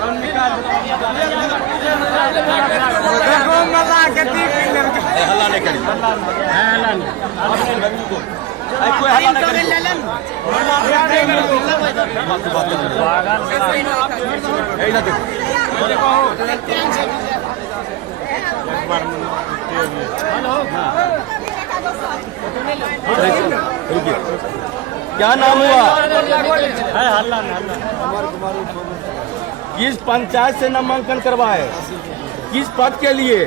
हल्ला नहीं करी, कोई हल्ला नहीं करी। क्या नाम हुआ? किस पंचायत से नामांकन करवाए? किस पद के लिए?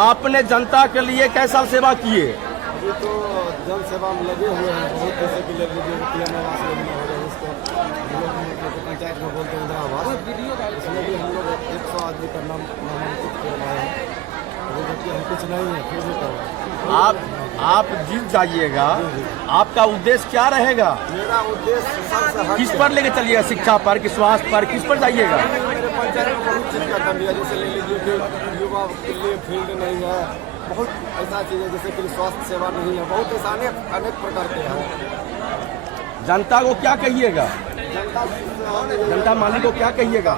आपने जनता के लिए कैसा सेवा किए? अभी तो जन सेवा में लगे हुए हैं, बहुत पैसे के लिए पंचायत में बोलते हैं इंदिरा आवास, इसमें भी हम लोग 100 आदमी का नामांकित करवाए हैं। हम कुछ नहीं है, फिर भी करवाए। आप जीत जाइएगा, आपका उद्देश्य क्या रहेगा? मेरा उद्देश्य किस पर लेके चलिएगा? शिक्षा पर कि स्वास्थ्य पर, किस पर जाइएगा? मेरे पंचायत में बहुत चीज़ का कमी है, जैसे ले लीजिए कि युवा के लिए फील्ड नहीं है, बहुत ऐसा चीज़ है जैसे कि स्वास्थ्य सेवा नहीं है, बहुत ऐसा अनेक प्रकार के हैं। जनता को क्या कहिएगा? जनता मालिक को क्या कहिएगा?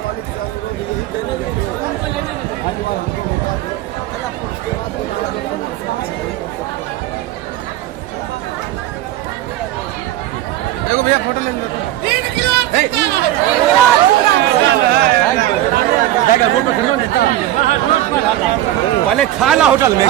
देखो भैया फोटो ले लो। पहले खाना होटल में